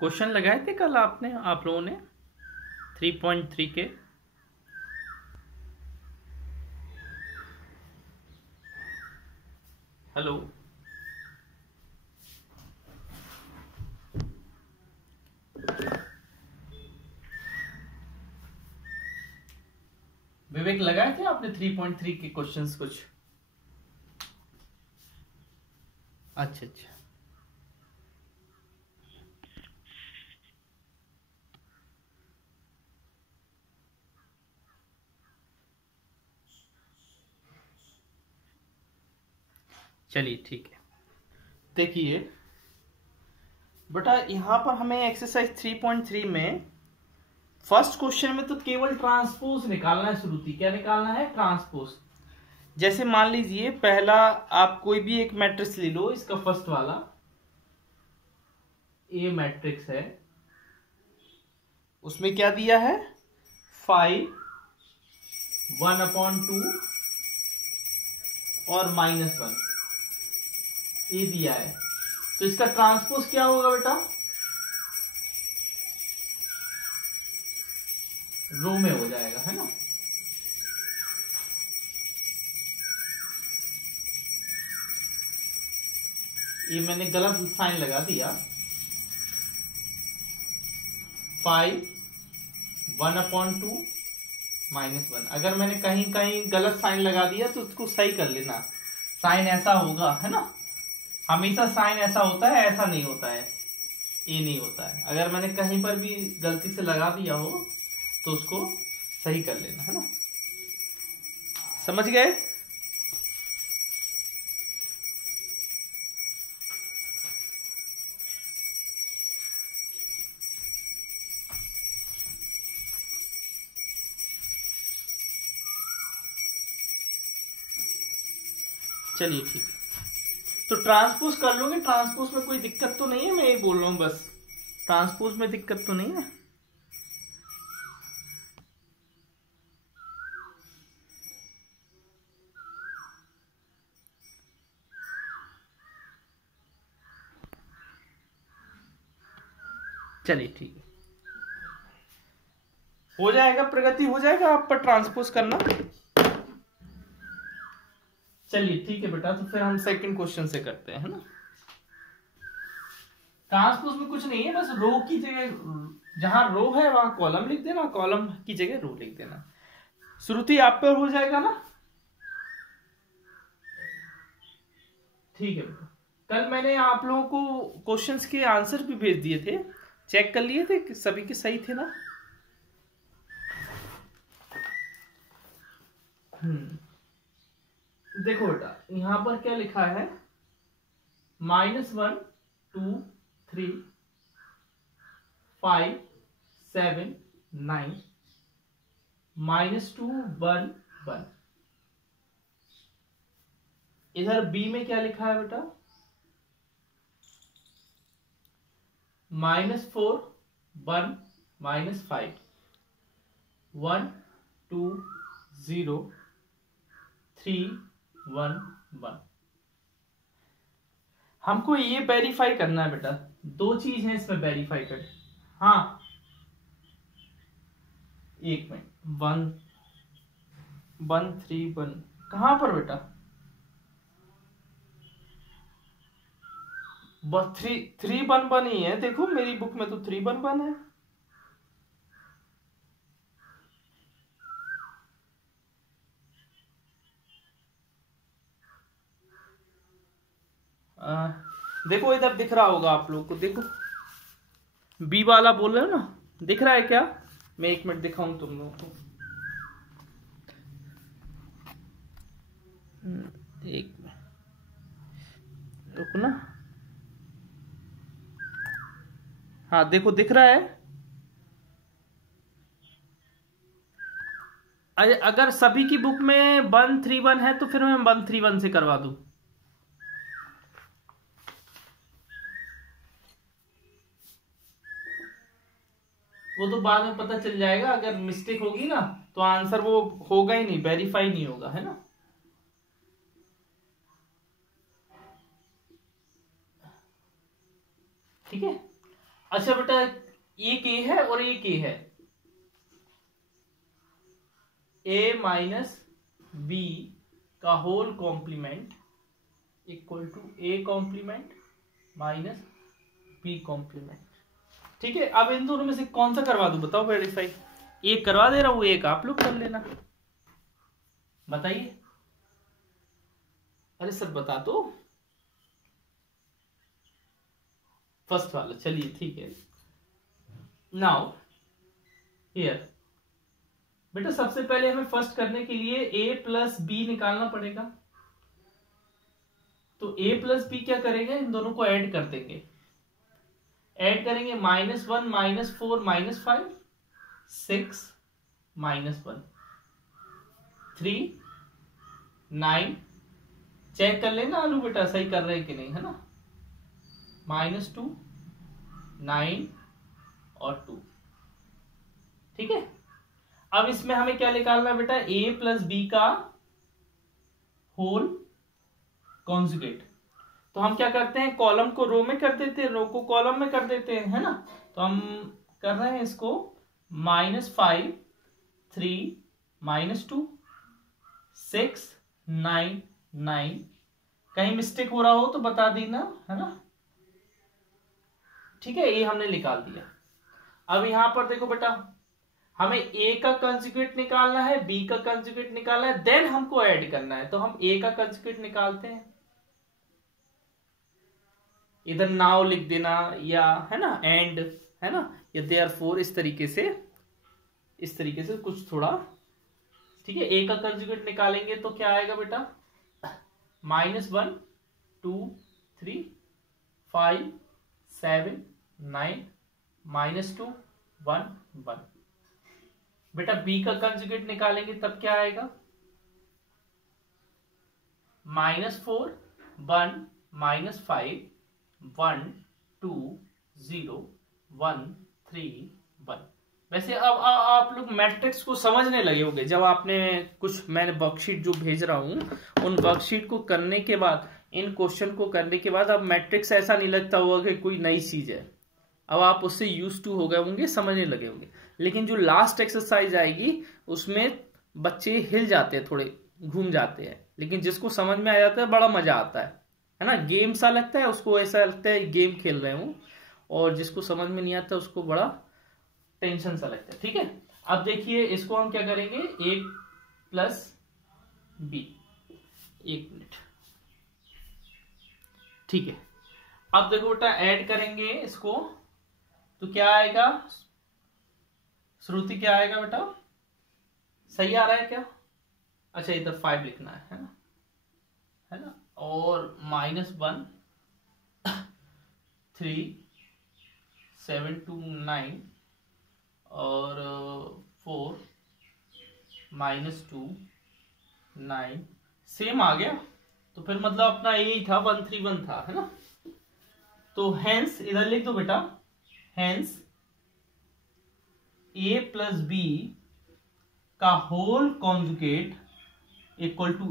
Question लगाए थे कल आपने, आप लोगों ने 3.3 के। हेलो, विवेक लगाए थे आपने 3.3 के क्वेश्चंस कुछ? अच्छा अच्छा, चलिए ठीक है। देखिए बेटा, यहां पर हमें एक्सरसाइज 3.3 में फर्स्ट क्वेश्चन में तो केवल ट्रांसपोज निकालना है। श्रुति, क्या निकालना है? ट्रांसपोज। जैसे मान लीजिए पहला, आप कोई भी एक मैट्रिक्स ले लो, इसका फर्स्ट वाला ए मैट्रिक्स है, उसमें क्या दिया है? 5, 1/2 और -1 ये दिया है। तो इसका ट्रांसपोज क्या होगा बेटा? रो में हो जाएगा, है ना। ये मैंने गलत साइन लगा दिया। 5, 1/2 -1। अगर मैंने कहीं कहीं गलत साइन लगा दिया तो उसको सही कर लेना। साइन ऐसा होगा, है ना। हमेशा साइन ऐसा होता है, ऐसा नहीं होता है, ये नहीं होता है। अगर मैंने कहीं पर भी गलती से लगा दिया हो तो उसको सही कर लेना, है ना। समझ गए? चलिए ठीक है, तो ट्रांसपोज कर लोगे। ट्रांसपोज में कोई दिक्कत तो नहीं है, मैं ये बोल रहा हूं बस, ट्रांसपोज में दिक्कत तो नहीं है। चलिए ठीक है, हो जाएगा, प्रगति हो जाएगा आप पर ट्रांसपोज करना। चलिए ठीक है बेटा, तो फिर हम सेकंड क्वेश्चन से करते हैं, है ना। ट्रांसपोज में कुछ नहीं है, बस रो की जगह, जहां रो है वहां कॉलम लिख देना, कॉलम की जगह रो लिख देना। श्रुति आप पर हो जाएगा ना? ठीक है बेटा, कल मैंने आप लोगों को क्वेश्चंस के आंसर भी भेज दिए थे, चेक कर लिए थे कि सभी के सही थे ना? देखो बेटा, यहां पर क्या लिखा है? -1, 2, 3, 5, 7, 9, -2, 1, 1। इधर बी में क्या लिखा है बेटा? -4, 1, -5, 1, 2, 0, 3, 1, 1। हमको ये वेरीफाई करना है बेटा, दो चीज है इसमें वेरीफाई कर। हाँ, एक मिनट, 1, 1, 3, 1 कहां पर बेटा? 3, 1, 1 ही है। देखो मेरी बुक में तो 3, 1, 1 है। देखो इधर दिख रहा होगा आप लोगों को, देखो बी वाला बोल रहे हो ना, दिख रहा है क्या? मैं एक मिनट दिखाऊं तुम लोगों को, एक रुको ना। हाँ देखो, दिख रहा है। अगर सभी की बुक में 1, 3, 1 है तो फिर मैं 1, 3, 1 से करवा दूं। वो तो बाद में पता चल जाएगा, अगर मिस्टेक होगी ना तो आंसर वो होगा ही नहीं, वेरीफाई नहीं होगा, है ना। ठीक है, अच्छा बेटा, एक ए है और एक ए है, ए माइनस बी का whole complement equal to A complement minus B complement. ठीक है, अब इन दोनों में से कौन सा करवा दूं बताओ वेरीफाई। एक करवा दे रहा हूं, एक आप लोग कर लेना, बताइए। अरे सर बता दो, फर्स्ट वाला, चलिए ठीक है। नाउ हियर बेटा, सबसे पहले हमें फर्स्ट करने के लिए a प्लस बी निकालना पड़ेगा। तो a प्लस बी क्या करेंगे, इन दोनों को ऐड कर देंगे। ऐड करेंगे -1 -4 -5 6 -1 3 9। चेक कर लेना आलू बेटा सही कर रहे हैं कि नहीं, है ना। -2 9 और 2। ठीक है, अब इसमें हमें क्या निकालना है बेटा, a प्लस बी का होल कॉन्जुगेट। तो हम क्या करते हैं, कॉलम को रो में कर देते हैं, रो को कॉलम में कर देते हैं, है ना। तो हम कर रहे हैं इसको -5 3 -2 6 9 9। कहीं मिस्टेक हो रहा हो तो बता देना, है ना। ठीक है, ये हमने निकाल दिया। अब यहां पर देखो बेटा, हमें a का कंजुगेट निकालना है, b का कंजुगेट निकालना है, देन हमको ऐड करना है। तो हम a का कंजुगेट निकालते हैं, इधर नाउ लिख देना, या है ना एंड, है ना, या देयरफॉर, इस तरीके से कुछ थोड़ा। ठीक है, a का कंजुगेट निकालेंगे तो क्या आएगा बेटा, -1 2 3 5 7 9 -2 1 1। बेटा b का कंजुगेट निकालेंगे तब क्या आएगा, -4 1 -5 1 2 0 1 3 1। वैसे अब आप लोग मैट्रिक्स को समझने लगे होंगे, जब आपने कुछ, मैंने वर्कशीट जो भेज रहा हूं उन वर्कशीट को करने के बाद, इन क्वेश्चन को करने के बाद अब मैट्रिक्स ऐसा नहीं लगता होगा कि कोई नई चीज है। अब आप उससे यूज टू हो गए होंगे, समझने लगे होंगे। लेकिन जो लास्ट एक्सरसाइज आएगी उसमें बच्चे हिल जाते हैं, थोड़े घूम जाते हैं, लेकिन जिसको समझ में आ जाता है बड़ा मजा आता है ना। गेम सा लगता है उसको, ऐसा लगता है गेम खेल रहे हूं, और जिसको समझ में नहीं आता उसको बड़ा टेंशन सा लगता है। ठीक है, अब देखिए इसको हम क्या करेंगे, a प्लस बी, एक मिनट। ठीक है, अब देखो बेटा ऐड करेंगे इसको तो क्या आएगा, श्रुति क्या आएगा बेटा, सही आ रहा है क्या। अच्छा इधर 5 लिखना है ना, है ना, और -1 3 7 2 9 और 4 -2 9 सेम आ गया। तो फिर मतलब अपना यही था 131 था, है ना। तो हेंस इधर लिख दो बेटा, हेंस a प्लस बी का whole conjugate equal to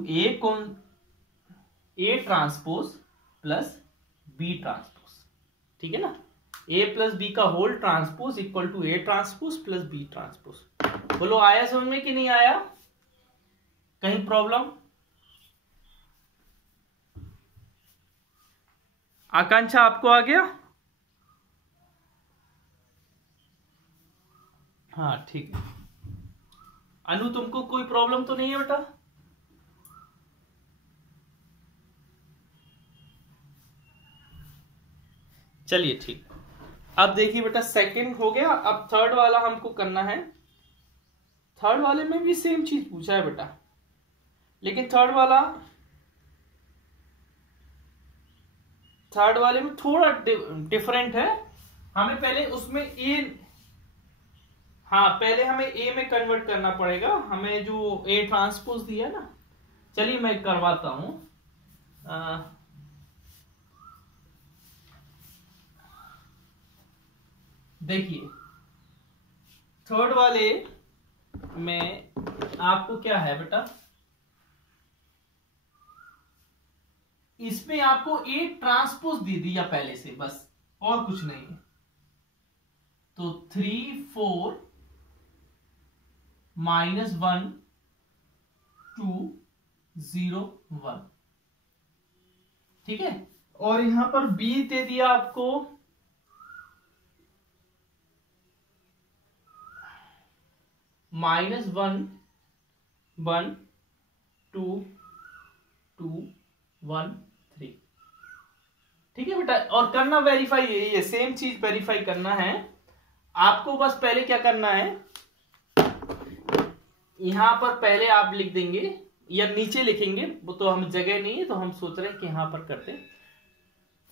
a transpose plus b transpose. ठीक है ना, a प्लस बी का whole transpose equal to a transpose plus b transpose. बोलो आया समझ में कि नहीं आया, कहीं प्रॉब्लम। आकांक्षा आपको आ गया, हाँ ठीक है। अनु तुमको कोई प्रॉब्लम तो नहीं है बेटा। चलिए ठीक, अब देखिए बेटा सेकंड हो गया, अब थर्ड वाला हमको करना है। थर्ड वाले में भी सेम चीज पूछा है बेटा, लेकिन थर्ड वाले में थोड़ा डिफरेंट है। हमें पहले उसमें ए, हाँ पहले हमें ए में कन्वर्ट करना पड़ेगा, हमें जो ए ट्रांसपोज दिया ना। चलिए मैं करवाता हूं, देखिए थर्ड वाले में आपको क्या है बेटा, इसमें आपको ए ट्रांसपोज दे दिया पहले से, बस और कुछ नहीं है। तो 3 4 -1 2 0 1, ठीक है। और यहां पर b दे दिया आपको -1 1 2 2 1 3, ठीक है बेटा। और करना वेरीफाई, ये सेम चीज वेरीफाई करना है आपको। बस पहले क्या करना है, यहां पर पहले आप लिख देंगे या नीचे लिखेंगे, वो तो हम जगह नहीं है तो हम सोच रहे हैं कि यहां पर करते।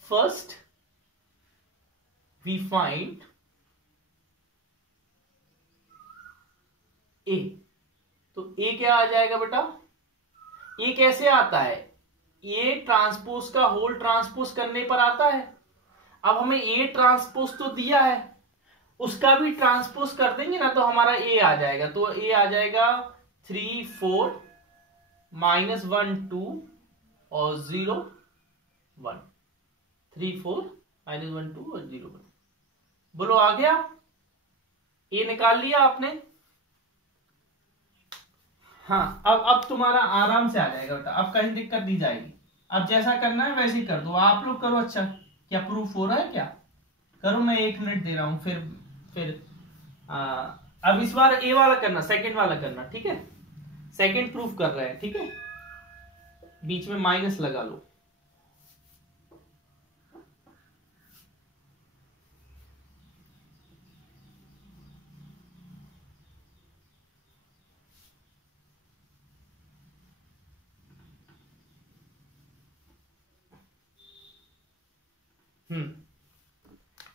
फर्स्ट वी फाइंड ए, तो ए क्या आ जाएगा बेटा, ए कैसे आता है, ए ट्रांसपोज का होल ट्रांसपोज करने पर आता है। अब हमें ए ट्रांसपोज तो दिया है, उसका भी ट्रांसपोज कर देंगे ना तो हमारा ए आ जाएगा। तो ए आ जाएगा 3 4 -1 2 और 0 1, 3 4 -1 2 और 0 1। बोलो आ गया, ए निकाल लिया आपने। हाँ, अब तुम्हारा आराम से आ जाएगा बेटा, अब कहीं दिक्कत नहीं जाएगी। अब जैसा करना है वैसे ही कर दो, आप लोग करो। अच्छा, क्या प्रूफ हो रहा है क्या? करो, मैं 1 मिनट दे रहा हूं। फिर अब इस बार ए वाला करना, सेकंड वाला करना, ठीक है। सेकंड प्रूफ कर रहे हैं, ठीक है। बीच में माइनस लगा लो।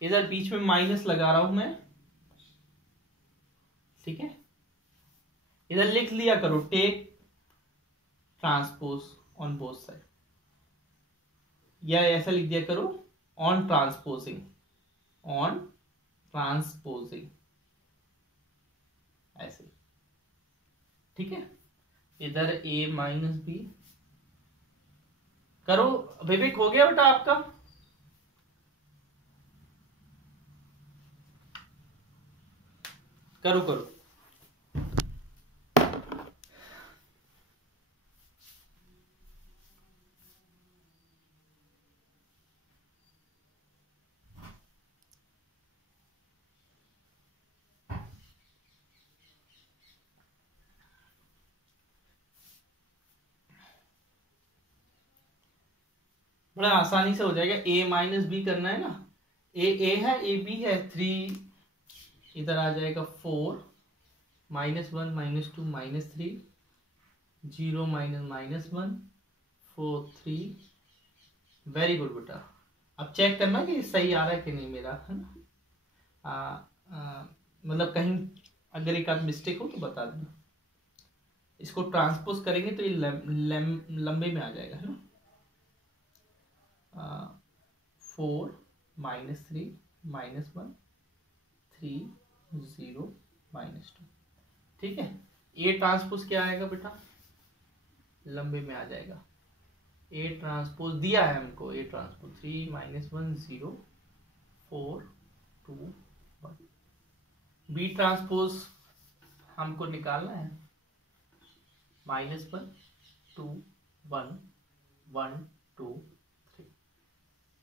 इधर बीच में माइनस लगा रहा हूं मैं, ठीक है। इधर लिख लिया करो, take transpose on both side, या ऐसा लिख दिया करो, ऑन ट्रांसपोजिंग, ऑन ट्रांसपोजिंग, ऐसे, ठीक है। इधर a - b करो। विवेक हो गया बेटा आपका? करो करो। बड़ा आसानी से हो जाएगा। a - b करना है ना, a है, a b है, 3 इधर आ जाएगा, 4 -1 -2 -3 0 -1 4 3। वेरी गुड बेटा। अब चेक करना कि सही आ रहा है कि नहीं मेरा, है ना। मतलब कहीं अगर एक आध मिस्टेक हो तो बता देना। इसको ट्रांसपोज करेंगे तो ये लंबे में आ जाएगा, है ना। 4 -3 -1 3 0 -2, ठीक है। ए ट्रांसपोज क्या आएगा बेटा, लंबे में आ जाएगा। ए ट्रांसपोज दिया है हमको, ए ट्रांसपोज 3 -1 0 4 2 1। बी ट्रांसपोज हमको निकालना है, -1 2 1 1 2 3।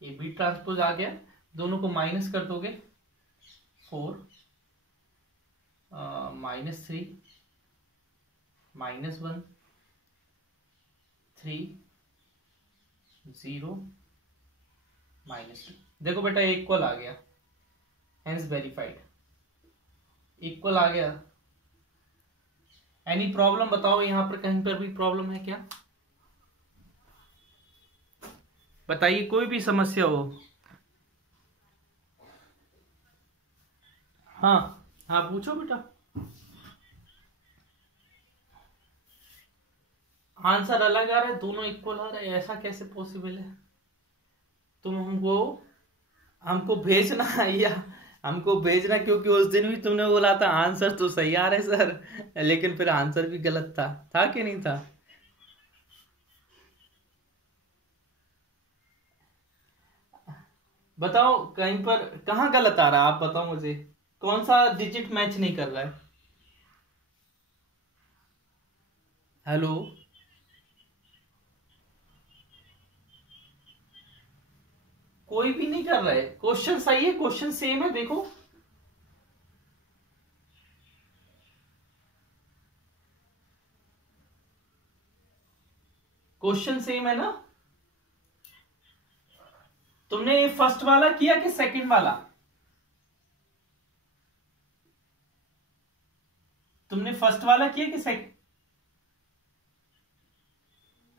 ये बी ट्रांसपोज आ गया। दोनों को माइनस कर दोगे, 4 -3 -1 3 0 -2। देखो बेटा इक्वल आ गया, हेंस वेरीफाइड, इक्वल आ गया। एनी प्रॉब्लम बताओ, यहां पर कहीं पर भी प्रॉब्लम है क्या? बताइए, कोई भी समस्या हो। हाँ हाँ, पूछो बेटा। आंसर अलग आ रहा है, दोनों इक्वल आ रहा है, ऐसा कैसे पॉसिबल है? तुम हमको भेजना या हमको भेजना, क्योंकि उस दिन भी तुमने बोला था आंसर तो सही आ रहे सर, लेकिन फिर आंसर भी गलत था कि नहीं था? बताओ कहीं पर कहाँ गलत आ रहा है, आप बताओ मुझे, कौन सा डिजिट मैच नहीं कर रहा है? हेलो, कोई भी नहीं कर रहा है। क्वेश्चन सही है, क्वेश्चन सेम है, देखो। क्वेश्चन सेम है ना? तुमने फर्स्ट वाला किया कि सेकंड वाला? तुमने फर्स्ट वाला किया कि सेकंड?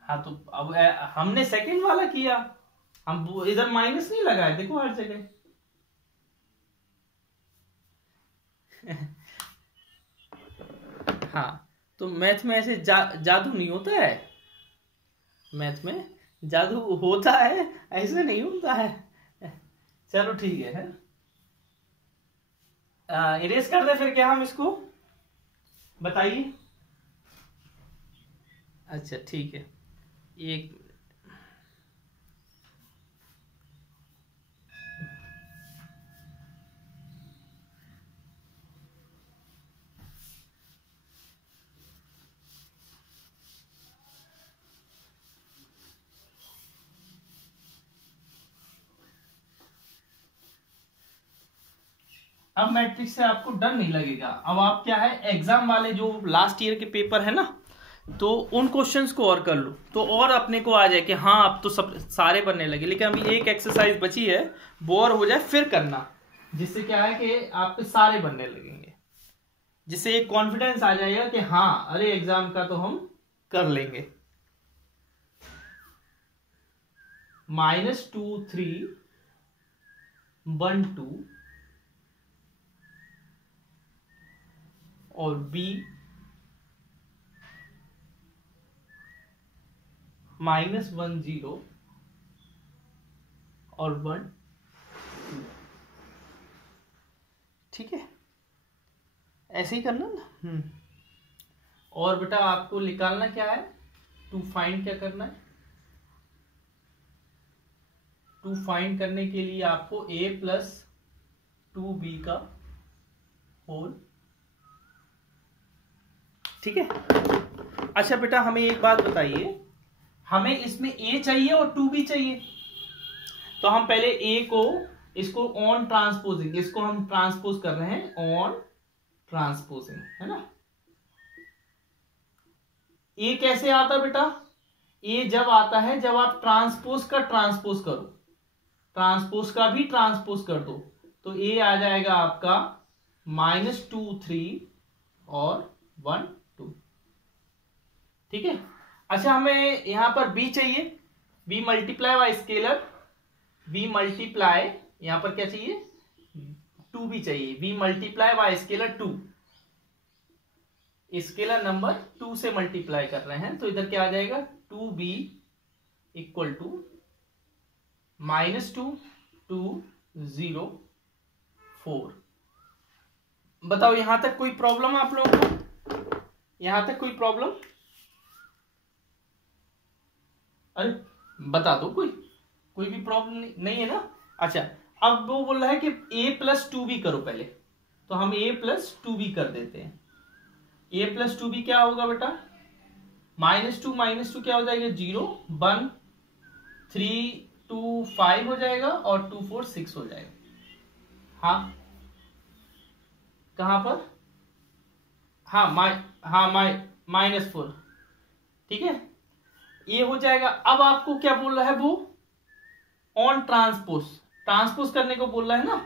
हाँ तो अब हमने सेकंड वाला किया। हम इधर माइनस नहीं लगाए, देखो हर जगह। हाँ, तो मैथ में ऐसे जादू नहीं होता है। मैथ में जादू होता है, ऐसे नहीं होता है। चलो ठीक है। इरेज कर दे फिर क्या हम इसको, बताइए। अच्छा ठीक है, एक अब मैट्रिक्स से आपको डर नहीं लगेगा। अब आप क्या है, एग्जाम वाले जो लास्ट ईयर के पेपर है ना, तो उन क्वेश्चंस को और कर लो, तो और अपने को आ जाए कि हाँ अब तो सब सारे बनने लगे। लेकिन अभी एक एक्सरसाइज बची है, बोर हो जाए फिर करना, जिससे क्या है कि आपके सारे बनने लगेंगे, जिससे एक कॉन्फिडेंस आ जाएगा कि हाँ अरे एग्जाम का तो हम कर लेंगे। -2 3 1 2 और b -1 0 और 1 2। ठीक है, ऐसे ही करना ना। और बेटा आपको निकालना क्या है, टू फाइंड क्या करना है? टू फाइंड करने के लिए आपको a+2b का होल। ठीक है। अच्छा बेटा हमें एक बात बताइए, हमें इसमें a चाहिए और 2b चाहिए, तो हम पहले a को, इसको ऑन ट्रांसपोजिंग, इसको हम ट्रांसपोज कर रहे हैं, ऑन ट्रांसपोजिंग, है ना। a कैसे आता बेटा? a जब आता है जब आप ट्रांसपोज का ट्रांसपोज करो, ट्रांसपोज का भी ट्रांसपोज कर दो, तो a आ जाएगा आपका -2 3 और 1 2। ठीक है। अच्छा हमें यहां पर b चाहिए, b multiply by scalar, b multiply, यहां पर क्या चाहिए, 2b चाहिए, b multiply by scalar 2, scalar number 2 से मल्टीप्लाई कर रहे हैं, तो इधर क्या आ जाएगा, 2b इक्वल टू -2 2 0 4। बताओ यहां तक कोई प्रॉब्लम आप लोगों को? यहां तक कोई प्रॉब्लम? अरे बता दो, कोई भी प्रॉब्लम नहीं है ना? अच्छा, अब वो बोल रहा है कि a+2b करो पहले, तो हम a+2b कर देते हैं। a+2b क्या होगा बेटा, -2 -2 क्या हो जाएगा, 0 1 3 2 5 हो जाएगा और 2 4 6 हो जाएगा। हाँ कहां पर, हाँ -4। ठीक है, ये हो जाएगा। अब आपको क्या बोल रहा है वो, ऑन ट्रांसपोज, ट्रांसपोज करने को बोल रहा है ना,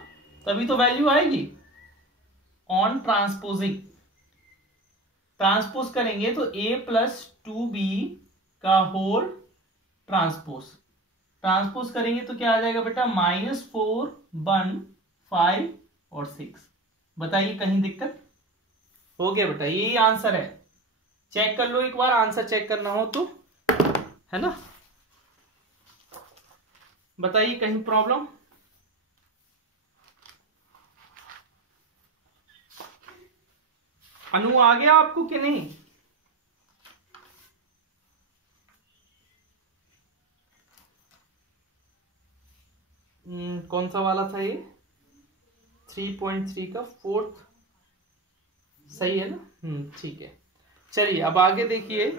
तभी तो वैल्यू आएगी। ऑन ट्रांसपोजिंग, ट्रांसपोज करेंगे तो a+2b का होल ट्रांसपोज, ट्रांसपोज करेंगे तो क्या आ जाएगा बेटा, -4 1 5 और 6। बताइए कहीं दिक्कत? हो गया बेटा, यही आंसर है। चेक कर लो एक बार, आंसर चेक करना हो तो, है ना। बताइए कहीं प्रॉब्लम? अनु आ गया आपको कि नहीं? कौन सा वाला था ये, 3.3 का फोर्थ सही है ना। ठीक है, चलिए अब आगे देखिए।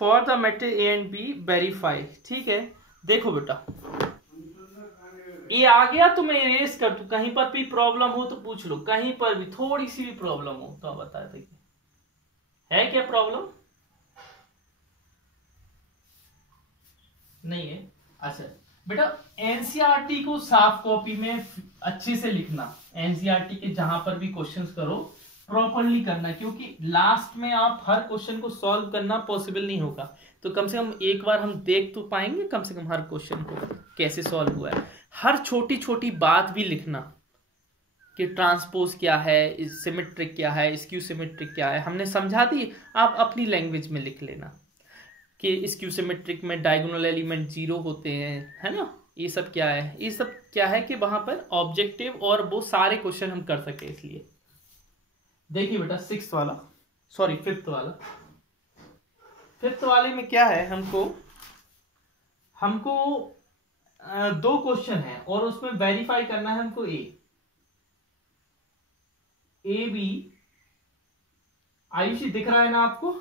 For the matrix A and B verify. ठीक है, देखो बेटा ये आ गया तो मैं इरेज कर दूं, कहीं पर भी प्रॉब्लम हो तो पूछ लो, कहीं पर भी थोड़ी सी भी प्रॉब्लम हो तो आप बता देखिए है क्या प्रॉब्लम, नहीं है। अच्छा बेटा एनसीईआरटी को साफ कॉपी में अच्छे से लिखना, एनसीईआरटी के जहां पर भी क्वेश्चंस करो प्रॉपरली करना, क्योंकि लास्ट में आप हर क्वेश्चन को सॉल्व करना पॉसिबल नहीं होगा, तो कम से कम एक बार हम देख तो पाएंगे कम से कम हर क्वेश्चन को कैसे सॉल्व हुआ है। हर छोटी छोटी बात भी लिखना कि ट्रांसपोज क्या है, सिमेट्रिक क्या है, स्क्यू सिमेट्रिक क्या है, हमने समझा दी, आप अपनी लैंग्वेज में लिख लेना कि स्क्यू सिमेट्रिक में डायगोनल एलिमेंट 0 होते हैं, है ना। ये सब क्या है, ये सब क्या है कि वहां पर ऑब्जेक्टिव और वो सारे क्वेश्चन हम कर सके, इसलिए देखिए बेटा फिफ्थ वाले में क्या है, हमको 2 क्वेश्चन है और उसमें वेरीफाई करना है हमको ए बी। आयुषी दिख रहा है ना आपको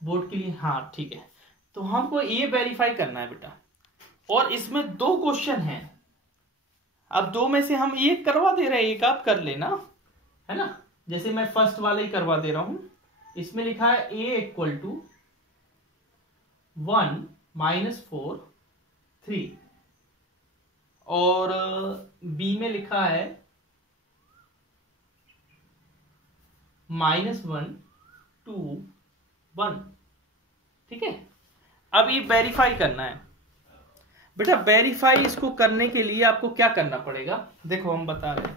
बोर्ड के लिए, हाँ ठीक है। तो हमको ये वेरीफाई करना है बेटा, और इसमें 2 क्वेश्चन हैं। अब 2 में से हम एक करवा दे रहे हैं, एक आप कर लेना, है ना। जैसे मैं फर्स्ट वाला ही करवा दे रहा हूं, इसमें लिखा है a इक्वल टू 1 - 4 3, और b में लिखा है -1 2 1। ठीक है, अब ये वेरीफाई करना है बेटा। वेरीफाई इसको करने के लिए आपको क्या करना पड़ेगा, देखो हम बता रहे हैं।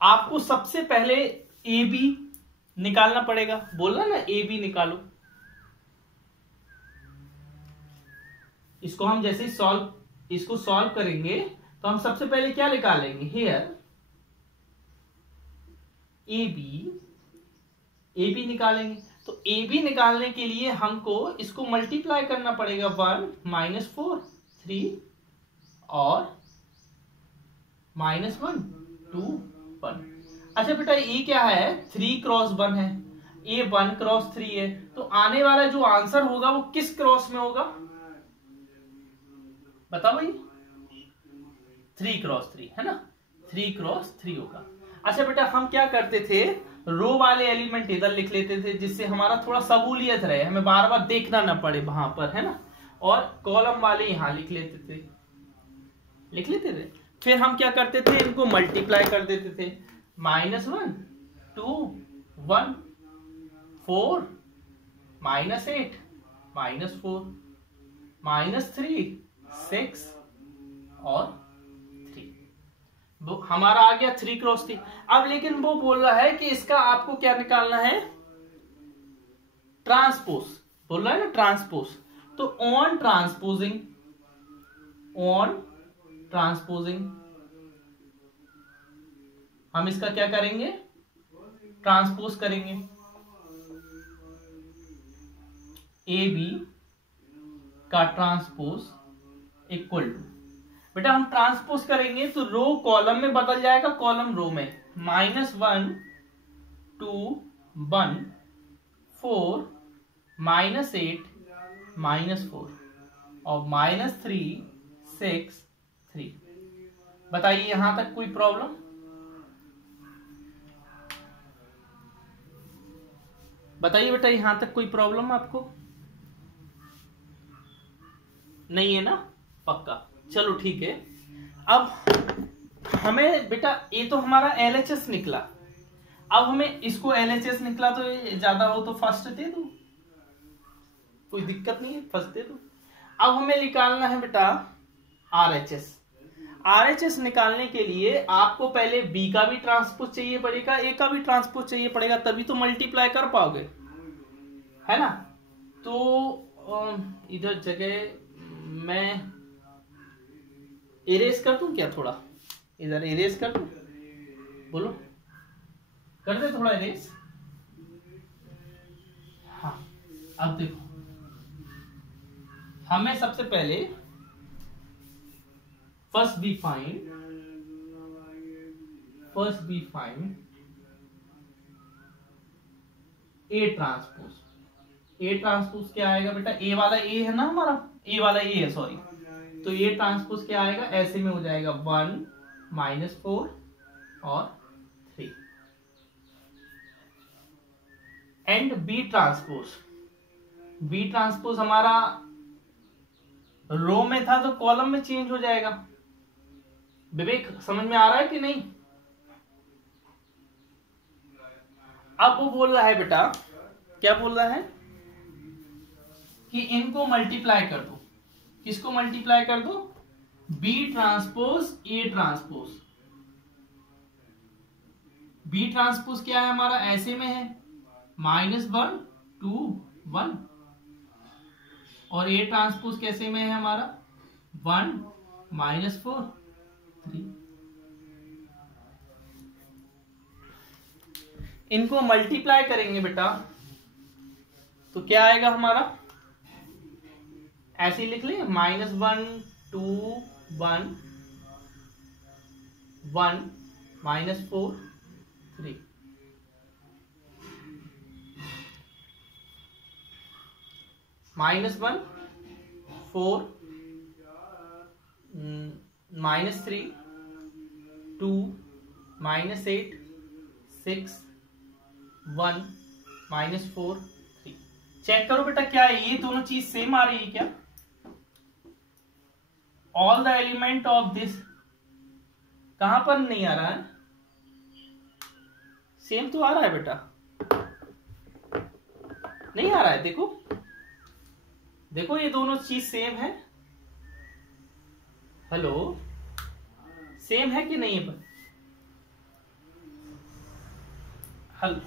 आपको सबसे पहले ए बी निकालना पड़ेगा, बोलना ना ए बी निकालो। इसको हम जैसे इसको सॉल्व करेंगे तो हम सबसे पहले क्या निकालेंगे, हियर ए बी निकालेंगे। तो ए बी निकालने के लिए हमको इसको मल्टीप्लाई करना पड़ेगा, 1 - 4 3 और -1 2 1। अच्छा बेटा ये क्या है, 3 क्रॉस 1 है, ये 1 क्रॉस 3 है, तो आने वाला जो आंसर होगा वो किस क्रॉस में होगा बताओ भाई, 3 क्रॉस 3 है ना, 3 क्रॉस 3 होगा। अच्छा बेटा हम क्या करते थे, रो वाले एलिमेंट इधर लिख लेते थे, जिससे हमारा थोड़ा सहूलियत रहे, हमें बार बार देखना ना पड़े वहां पर, है ना। और कॉलम वाले यहां लिख लेते थे। फिर हम क्या करते थे, इनको मल्टीप्लाई कर देते थे, -1 2 1 4 -8 -4 -3 6 और 3, वो हमारा आ गया 3 क्रॉस 3। अब लेकिन वो बोल रहा है कि इसका आपको क्या निकालना है, ट्रांसपोज बोल रहा है ना, ट्रांसपोज। तो ऑन ट्रांसपोजिंग हम इसका क्या करेंगे, ट्रांसपोज करेंगे। ए बी का ट्रांसपोज इक्वल टू, बेटा हम ट्रांसपोज करेंगे तो रो कॉलम में बदल जाएगा, कॉलम रो में, -1 2 1 4 -8 -4 और -3 6 3। बताइए यहां तक कोई प्रॉब्लम, बताइए बेटा यहां तक कोई प्रॉब्लम आपको नहीं है ना, पक्का, चलो ठीक है। अब हमें बेटा ये तो हमारा LHS निकला, अब हमें इसको LHS निकला तो ज्यादा हो तो फर्स्ट दे दो, कोई दिक्कत नहीं है, फर्स्ट दे दो। अब हमें निकालना है बेटा RHS निकालने के लिए आपको पहले B का भी ट्रांसपोज चाहिए पड़ेगा, A का भी ट्रांसपोज चाहिए पड़ेगा, तभी तो मल्टीप्लाई कर पाओगे, है ना। तो इधर जगह मैं इरेज कर दूं क्या, थोड़ा इधर इरेज कर दूं, बोलो कर दे थोड़ा इरेज, अब देखो, हमें सबसे पहले first B find A transpose क्या आएगा बेटा, ए वाला ए है ना हमारा, ए वाला ए है सॉरी, तो ए ट्रांसपोज क्या आएगा, ऐसे में हो जाएगा 1 -4 और 3। एंड बी ट्रांसपोज हमारा रो में था तो कॉलम में चेंज हो जाएगा। विवेक समझ में आ रहा है कि नहीं? अब वो बोल रहा है बेटा, क्या बोल रहा है कि इनको मल्टीप्लाई कर दो। किसको मल्टीप्लाई कर दो? B transpose A transpose. B transpose क्या है हमारा, ऐसे में है -1 2 1, और ए ट्रांसपोज कैसे में है हमारा 1 -4 3। इनको मल्टीप्लाई करेंगे बेटा तो क्या आएगा हमारा, ऐसे ही लिख ले, -1 2 1 1 -4 3। -1 4 -3 2 -8 6 1 -4 3। चेक करो बेटा क्या है, ये दोनों चीज सेम आ रही है क्या? All the element of this कहां पर नहीं आ रहा है, सेम तो आ रहा है बेटा, नहीं आ रहा है, देखो देखो ये दोनों चीज सेम है। हेलो, सेम है कि नहीं है? हल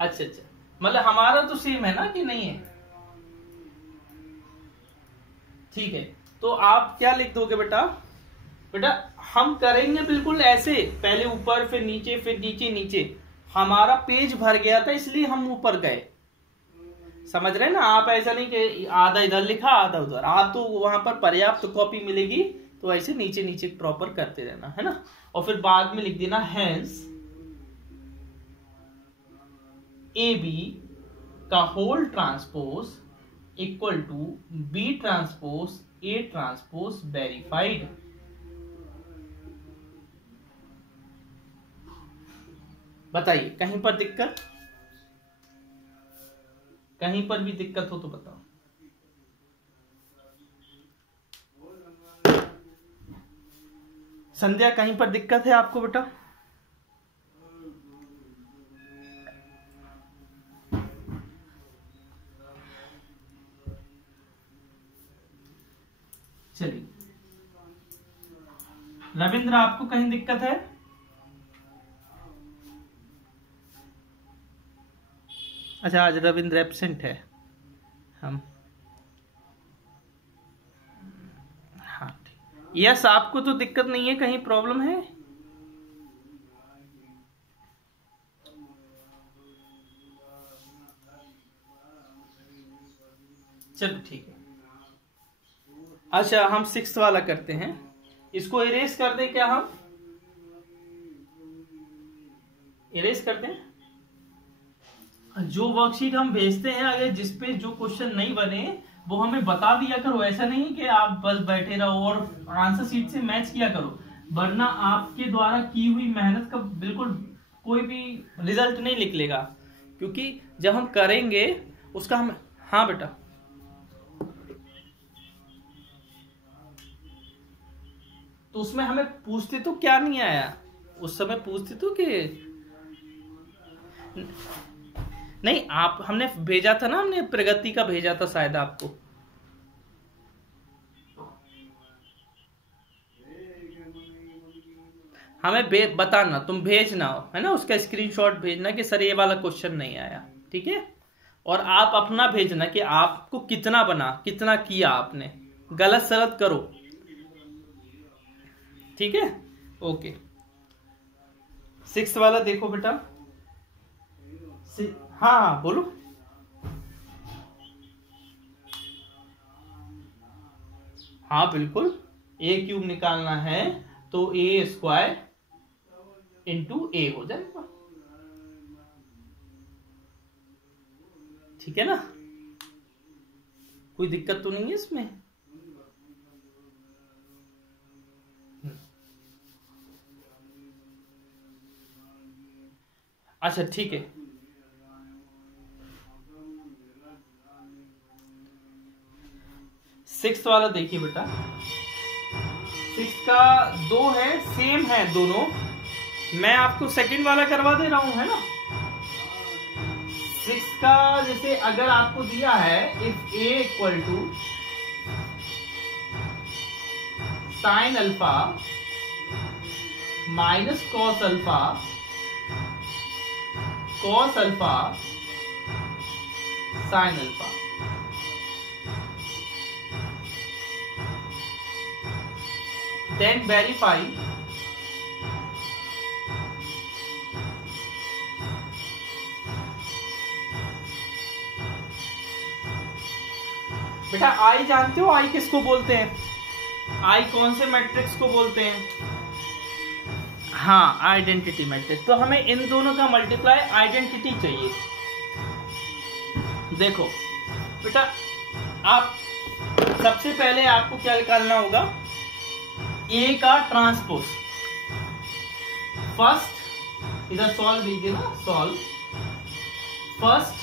अच्छा, मतलब हमारा तो सेम है ना कि नहीं है? ठीक है, तो आप क्या लिख दोगे बेटा? बेटा हम करेंगे बिल्कुल ऐसे, पहले ऊपर फिर नीचे फिर नीचे नीचे। हमारा पेज भर गया था इसलिए हम ऊपर गए, समझ रहे ना आप? ऐसा नहीं कि आधा इधर लिखा आधा उधर, आप तो वहां पर पर्याप्त कॉपी मिलेगी तो ऐसे नीचे नीचे प्रॉपर करते रहना, है ना? और फिर बाद में लिख देना हेंस ए बी का whole transpose equal to B transpose A transpose verified. बताइए कहीं पर दिक्कत, कहीं पर भी दिक्कत हो तो बताओ। संध्या कहीं पर दिक्कत है आपको बेटा? चलिए रविंद्र आपको कहीं दिक्कत है? अच्छा आज रविंद्र एब्सेंट है। हम हाँ ठीक, यस आपको तो दिक्कत नहीं है, कहीं प्रॉब्लम है? चलो ठीक है। अच्छा हम 6 वाला करते हैं, इसको इरेज कर दें क्या? हम इरेज कर दें। जो वर्कशीट हम भेजते हैं अगर जिसपे जो क्वेश्चन नहीं बने वो हमें बता दिया करो, ऐसा नहीं कि आप बस बैठे रहो और आंसर शीट से मैच किया करो, वरना आपके द्वारा की हुई मेहनत का बिल्कुल कोई भी रिजल्ट नहीं निकलेगा, क्योंकि जब हम करेंगे उसका हम। हाँ बेटा तो उसमें हमें पूछते तो क्या नहीं आया, उस समय पूछते तो कि नहीं, आप हमने भेजा था ना, हमने प्रगति का भेजा था शायद आपको। हमें बताना, तुम भेजना है ना, उसका स्क्रीनशॉट भेजना कि सर ये वाला क्वेश्चन नहीं आया, ठीक है? और आप अपना भेजना कि आपको कितना बना, कितना किया आपने, गलत सलत करो, ठीक है? ओके 6 वाला देखो बेटा। हाँ बोलो। हाँ बिल्कुल, ए क्यूब निकालना है तो ए स्क्वायर इंटू ए हो जाएगा, ठीक है ना, कोई दिक्कत तो नहीं है इसमें। अच्छा ठीक है, सिक्स वाला देखिए बेटा, सिक्स का दो है, सेम है दोनों, मैं आपको सेकंड वाला करवा दे रहा हूं, है ना। सिक्स का जैसे अगर आपको दिया है if A equal to sine alpha minus cos alpha cos alpha sine alpha, then verify बेटा आई जानते हो आई किसको बोलते हैं, आई कौन से मैट्रिक्स को बोलते हैं, हाँ आइडेंटिटी मैट्रिक्स। तो हमें इन दोनों का मल्टीप्लाई आइडेंटिटी चाहिए। देखो बेटा, आप सबसे पहले आपको क्या निकालना होगा, ए का ट्रांसपोज। फर्स्ट इधर सॉल्व लीजिए ना, solve. First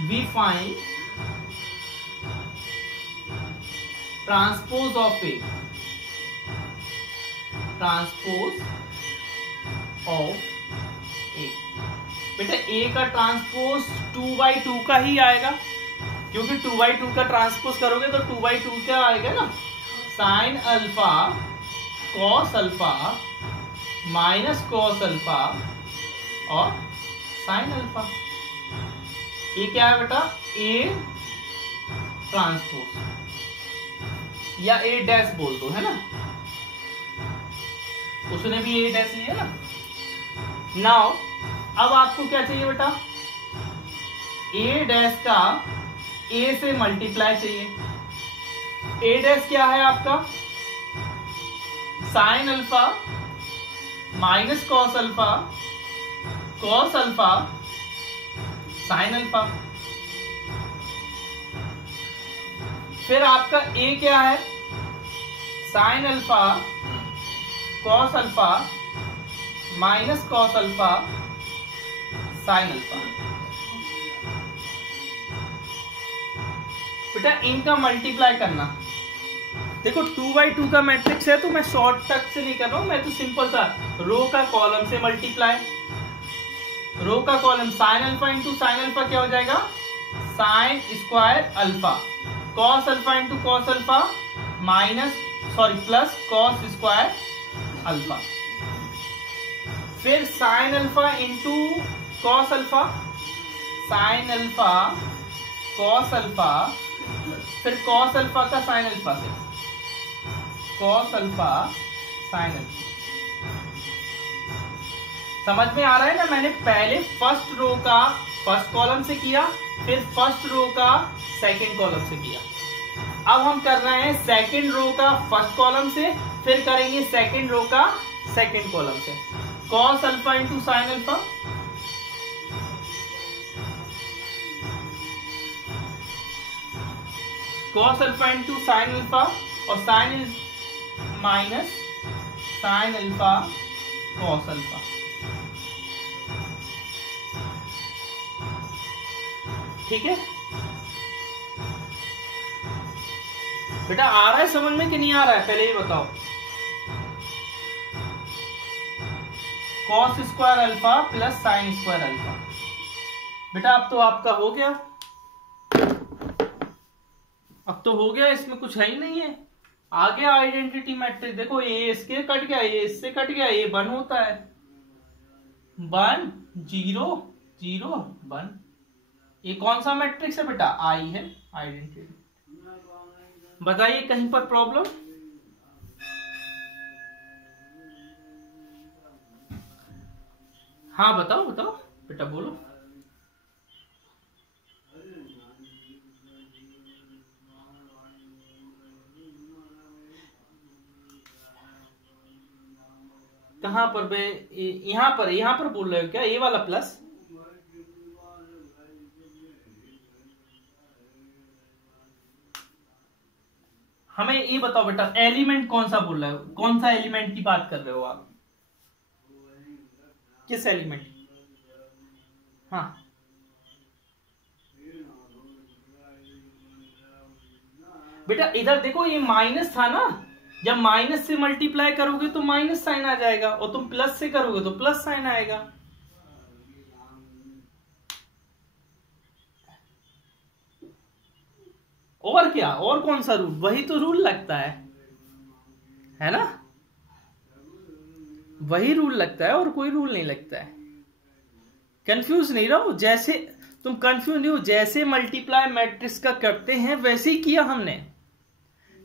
we find transpose of A, transpose of A. बेटा ए का ट्रांसपोज 2/2 का ही आएगा, क्योंकि 2/2 का ट्रांसपोज करोगे तो 2/2 क्या आएगा ना, sign alpha cos alpha minus cos alpha और साइन अल्फा। ये क्या है बेटा, ए ट्रांसपोज या ए डैश बोल दो, है ना, उसने भी ए डैश लिया ना। नाउ अब आपको क्या चाहिए बेटा, ए डैश का ए से मल्टीप्लाई चाहिए। ए डैश क्या है आपका, sign alpha minus cos alpha cos alpha sine alpha. फिर आपका ए क्या है, sign alpha cos alpha minus cos alpha sine alpha. बेटा इनका मल्टीप्लाई करना, देखो 2/2 का मैट्रिक्स है तो मैं शॉर्ट कट से नहीं कर रहा हूं, मैं तो सिंपल सा रो का कॉलम से मल्टीप्लाई, रो का column sine alpha into sine alpha क्या हो जाएगा, sine square alpha, cos alpha into cos alpha minus plus cos square alpha, फिर sine alpha into cos alpha, sine alpha cos alpha, फिर cos alpha का sine alpha से, cos alpha sine alpha. समझ में आ रहा है ना, मैंने पहले फर्स्ट रो का फर्स्ट कॉलम से किया, फिर फर्स्ट रो का सेकंड कॉलम से किया। अब हम कर रहे हैं सेकंड रो का फर्स्ट कॉलम से, फिर करेंगे सेकंड रो का सेकंड कॉलम से। Cos alpha into sine alpha, cos alpha into sine alpha और sine minus sine alpha cos alpha. ठीक है बेटा, आ रहा है समझ में कि नहीं आ रहा है, पहले ये बताओ। Cos square alpha plus sign square alpha. बेटा अब तो आपका हो गया, अब तो हो गया, इसमें कुछ है ही नहीं है। आ गया आइडेंटिटी मैट्रिक्स। देखो ए इसके कट गया, ए इससे कट गया, ए 1 होता है, 1 0 0 1। ये कौन सा मैट्रिक्स है बेटा, आई है आइडेंटिटी। बताइए कहीं पर प्रॉब्लम? हाँ बताओ बताओ बेटा, बोलो। कहां पर बे? यहां पर बोल रहे हो क्या ए वाला प्लस? हमें ये बताओ बेटा, एलिमेंट कौन सा बोल रहे हो? कौन सा एलिमेंट की बात कर रहे हो आप? किस एलिमेंट? हाँ, बेटा इधर देखो, ये माइनस था ना, जब माइनस से मल्टीप्लाई करोगे तो माइनस साइन आ जाएगा, और तुम प्लस से करोगे तो प्लस साइन आएगा। और क्या, और कौन सा रूल? वही तो रूल लगता है ना? वही रूल लगता है और कोई रूल नहीं लगता है। कंफ्यूज नहीं रहो, जैसे तुम कंफ्यूज नहीं हो, जैसे मल्टीप्लाई मैट्रिक्स का करते हैं वैसे ही किया हमने।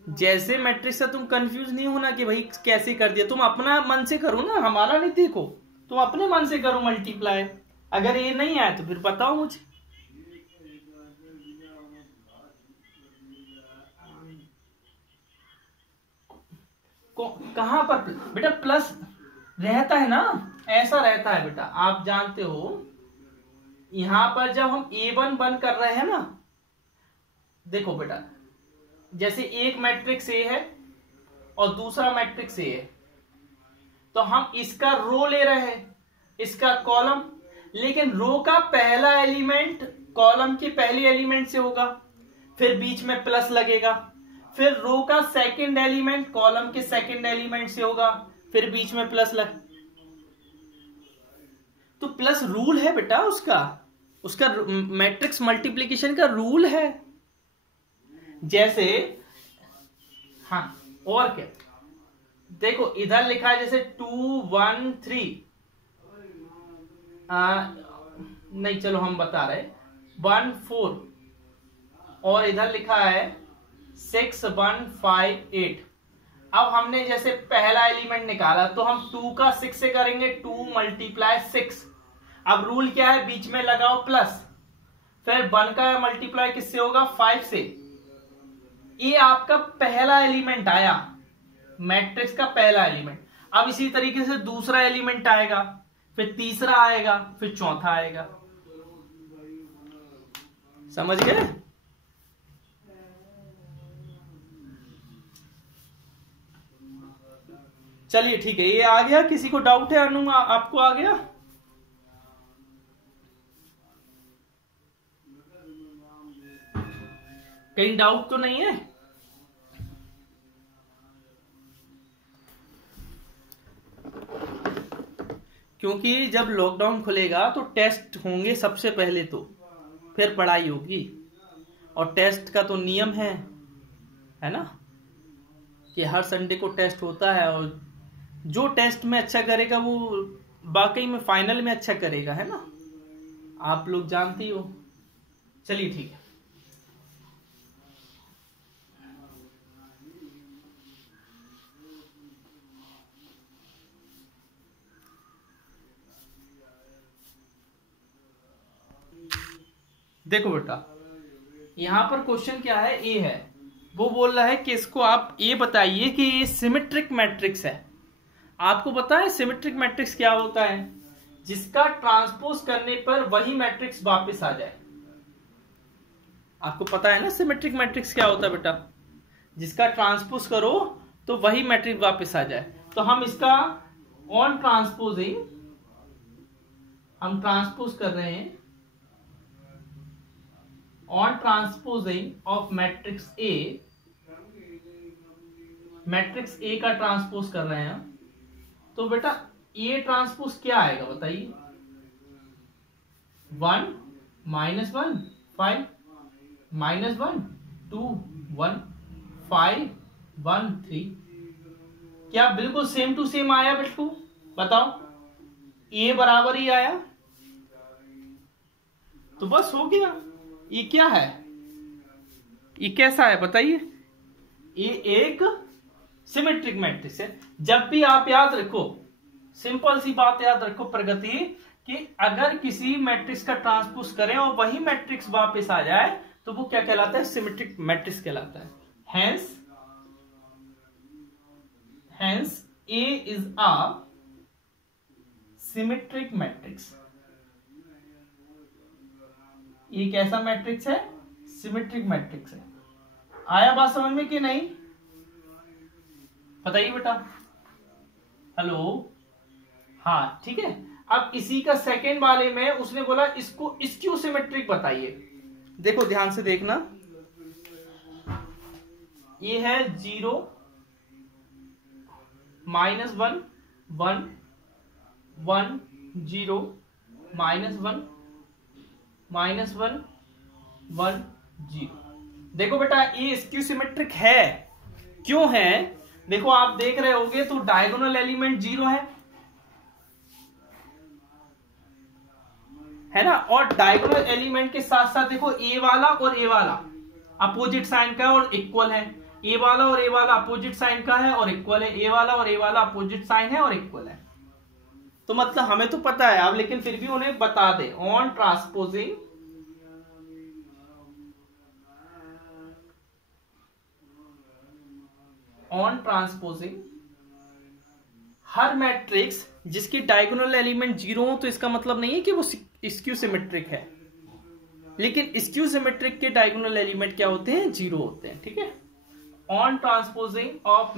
जैसे मैट्रिक्स का तुम कंफ्यूज नहीं होना कि भाई कैसे कर दिया, तुम अपना मन से करो ना, हमारा नहीं देखो, तुम अपने मन से करो मल्टीप्लाई। अगर ये नहीं आया तो फिर बताओ मुझे। कहां पर बेटा प्लस रहता है ना? ऐसा रहता है बेटा, आप जानते हो, यहां पर जब हम A1 बंद कर रहे हैं ना, देखो बेटा, जैसे एक मैट्रिक्स ए है और दूसरा मैट्रिक्स ए है, तो हम इसका रो ले रहे हैं, इसका कॉलम, लेकिन रो का पहला एलिमेंट कॉलम के पहले एलिमेंट से होगा, फिर बीच में प्लस लगेगा, फिर रो का सेकंड एलिमेंट कॉलम के सेकंड एलिमेंट से होगा, फिर बीच में प्लस लग, तो प्लस रूल है बेटा, उसका मैट्रिक्स मल्टीप्लिकेशन का रूल है। जैसे हाँ, और क्या, देखो इधर लिखा है जैसे 2 1 3, नहीं चलो हम बता रहे 1 4, और इधर लिखा है 6 1 5 8। अब हमने जैसे पहला एलिमेंट निकाला तो हम 2 का 6 से करेंगे, 2 मल्टीप्लाई 6। अब रूल क्या है, बीच में लगाओ प्लस, फिर 1 का मल्टीप्लाई किससे होगा? 5 से। ये आपका पहला एलिमेंट आया, मैट्रिक्स का पहला एलिमेंट। अब इसी तरीके से दूसरा एलिमेंट आएगा, फिर तीसरा आएगा, फिर चौथा आएगा। समझ गए? चलिए ठीक है, ये आ गया। किसी को डाउट है? अनु आपको आ गया? कहीं डाउट तो नहीं है? क्योंकि जब लॉकडाउन खुलेगा तो टेस्ट होंगे सबसे पहले, तो फिर पढ़ाई होगी, और टेस्ट का तो नियम है ना, कि हर संडे को टेस्ट होता है, और जो टेस्ट में अच्छा करेगा वो वाकई में फाइनल में अच्छा करेगा, है ना? आप लोग जानते ही हो। चलिए ठीक है। देखो बेटा, यहां पर क्वेश्चन क्या है, ए है, वो बोल रहा है कि इसको आप ये बताइए कि ये सिमेट्रिक मैट्रिक्स है। आपको पता है सिमेट्रिक मैट्रिक्स क्या होता है? जिसका ट्रांसपोज करने पर वही मैट्रिक्स वापस आ जाए। आपको पता है ना सिमेट्रिक मैट्रिक्स क्या होता है बेटा? जिसका ट्रांसपोज करो तो वही मैट्रिक्स वापस आ जाए। तो हम इसका ऑन ट्रांसपोजिंग, हम ट्रांसपोज कर रहे हैं, on transposing of matrix A, matrix A का ट्रांसपोज कर रहे हैं, तो बेटा ये ट्रांसपोज क्या आएगा बताइए? 1 -1 5 -1 2 1 5 1 3। क्या बिल्कुल सेम टू सेम आया बिल्कुल? बताओ, ए बराबर ही आया, तो बस हो गया। ये क्या है? ये कैसा है बताइए? ये एक सिमेट्रिक मैट्रिक्स है। जब भी आप याद रखो, सिंपल सी बात याद रखो प्रगति, कि अगर किसी मैट्रिक्स का ट्रांसपोज करें और वही मैट्रिक्स वापस आ जाए तो वो क्या कहलाता है? सिमेट्रिक मैट्रिक्स कहलाता है। Hence A is a symmetric matrix. ये कैसा मैट्रिक्स है? सिमेट्रिक मैट्रिक्स है। आया बात समझ में कि नहीं? बताइए बेटा। हेलो, हाँ ठीक है। अब इसी का सेकेंड वाले में उसने बोला इसको स्क्यू सिमेट्रिक बताइए। देखो ध्यान से देखना, ये है 0 -1 1 1 0 -1 -1 1 0। देखो बेटा ये स्क्यू सिमेट्रिक है। क्यों है? देखो आप देख रहे होगे तो डायगोनल एलिमेंट 0 है ना, और डायगोनल एलिमेंट के साथ साथ देखो ए वाला और ए वाला अपोजिट साइन का है और इक्वल है। ए वाला और ए वाला अपोजिट साइन का है और इक्वल है। ए वाला और ए वाला अपोजिट साइन है और इक्वल है। तो मतलब हमें तो पता है अब, लेकिन फिर भी उन्हें बता दे। ऑन ट्रांसपोजिंग हर मैट्रिक्स जिसकी डायगोनल एलिमेंट 0 हो, तो इसका मतलब नहीं है कि वो स्क्यू सिमेट्रिक है, लेकिन स्क्यू सिमेट्रिक के डायगोनल एलिमेंट क्या होते हैं? 0 होते हैं। ठीक है। On transposing of